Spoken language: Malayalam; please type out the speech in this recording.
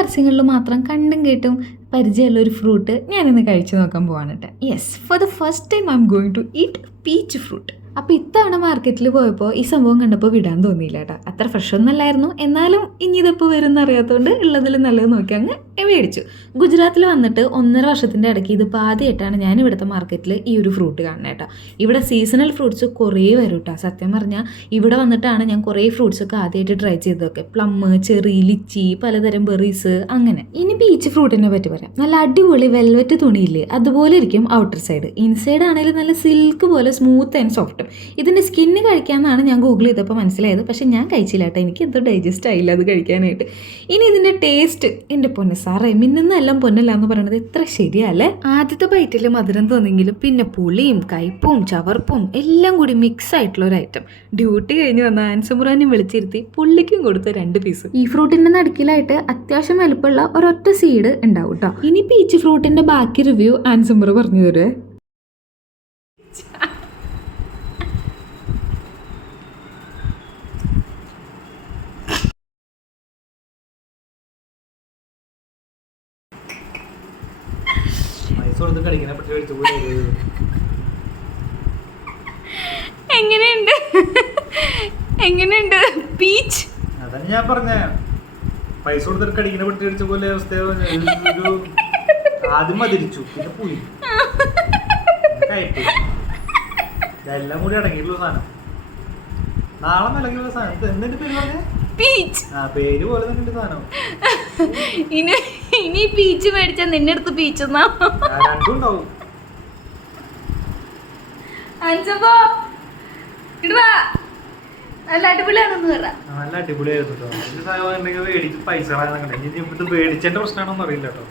പരസ്യങ്ങളിൽ മാത്രം കണ്ടും കേട്ടും പരിചയമുള്ള ഒരു ഫ്രൂട്ട് ഞാനിന്ന് കഴിച്ചു നോക്കാൻ പോവാണ് കേട്ടോ yes for the first time I'm going to eat peach fruit അപ്പോൾ ഇത്തവണ മാർക്കറ്റിൽ പോയപ്പോൾ ഈ സംഭവം കണ്ടപ്പോൾ വിടാൻ തോന്നിയില്ല കേട്ടോ അത്ര ഫ്രഷ് ഒന്നല്ലായിരുന്നു എന്നാലും ഇനി ഇതിപ്പോൾ വരും എന്നറിയാത്തതുകൊണ്ട് ഉള്ളതിൽ നല്ലത് നോക്കി അങ്ങ് മേടിച്ചു. ഗുജറാത്തിൽ വന്നിട്ട് ഒന്നര വർഷത്തിന്റെ ഇടയ്ക്ക് ഇതിപ്പോൾ ആദ്യമായിട്ടാണ് ഞാൻ ഇവിടുത്തെ മാർക്കറ്റിൽ ഈ ഒരു ഫ്രൂട്ട് കാണുന്നത് കേട്ടോ ഇവിടെ സീസണൽ ഫ്രൂട്ട്സ് കുറേ വരും കേട്ടോ സത്യം പറഞ്ഞാൽ ഇവിടെ വന്നിട്ടാണ് ഞാൻ കുറേ ഫ്രൂട്ട്സ് ഒക്കെ ആദ്യമായിട്ട് ട്രൈ ചെയ്തതൊക്കെ. പ്ലം ചെറി ലിച്ചി പലതരം ബെറീസ് അങ്ങനെ. ഇനി ബീച്ച് ഫ്രൂട്ടിനെ പറ്റി പറയാം. നല്ല അടിപൊളി വെൽവെറ്റ് തുണിയില്ലേ? അതുപോലെ ഇരിക്കും ഔട്ടർ സൈഡ് ഇൻസൈഡ് ആണെങ്കിൽ നല്ല സിൽക്ക് പോലെ സ്മൂത്ത് ആൻഡ് സോഫ്റ്റും ഇതിന്റെ സ്കിന്ന് കഴിക്കാമെന്നാണ് ഞാൻ ഗൂഗിൾ ചെയ്തപ്പോൾ മനസ്സിലായത്. പക്ഷേ ഞാൻ കഴിച്ചില്ല കേട്ടോ. എനിക്ക് എന്തോ ഡൈജസ്റ്റ് ആയില്ല അത് കഴിക്കാനായിട്ട്. ഇനി ഇതിന്റെ ടേസ്റ്റ് എന്റെ പൊന്ന് സാറേ മിന്നുന്നെല്ലാം പൊന്നല്ല എന്ന് പറയുന്നത് ഇത്ര ശരിയല്ലേ ആദ്യത്തെ ബൈറ്റിൽ മധുരം തോന്നിയെങ്കിലും പിന്നെ പുളിയും കയ്പും ചവർപ്പും എല്ലാം കൂടി മിക്സ് ആയിട്ടുള്ള ഒരു ഐറ്റം ഡ്യൂട്ടി കഴിഞ്ഞ് വന്ന ആൻസമുറാനും വിളിച്ചിരുത്തി പുള്ളിക്കും കൊടുത്ത രണ്ട് പീസ് ഈ ഫ്രൂട്ടിന്റെ നടുക്കിലായിട്ട് അത്യാവശ്യം വലുപ്പമുള്ള ഒരൊറ്റ സീഡ് ഉണ്ടാവും കേട്ടോ ഇനി പീച്ച് ഫ്രൂട്ടിന്റെ ബാക്കി റിവ്യൂ ആൻസമുറ പറഞ്ഞു തരുവേ പൈസ കൊടുത്ത് കളിക്കണ പക്ഷെ മേടിച്ചു കൂടെ എങ്ങനെയുണ്ട്? എങ്ങനെയുണ്ട്? പീച്ച് അതാണ് ഞാൻ പറഞ്ഞ. പൈസ കൊടുത്തിട്ട് കടിക്കണ പെട്ടി അടിച്ച പോലെ അവസ്ഥ ആദ്യം മതിരിച്ചു പിന്നെ പുളി എല്ലാം ഇതെല്ലാം കൂടി അടങ്ങിയിട്ടുള്ള സാധനം. നാളെ നിലങ്ങിയുള്ള സാധനം. എന്തിന്റെ പേര് പറഞ്ഞേ? പീച്ച് ആ പേര് പോലെ തന്നെ സാധനം. ഇനി ഇനി പീച്ച് മേടിച്ച നിന്റെ അടുത്ത് പീച്ച് അഞ്ചപ്പോ? ഇടുവാ നല്ല അടിപൊളിയാണെന്ന് പറ. നല്ല അടിപൊളിയായിരുന്നു കേട്ടോ പൈസ ഇത് മേടിച്ചതിന്റെ അറിയില്ല കേട്ടോ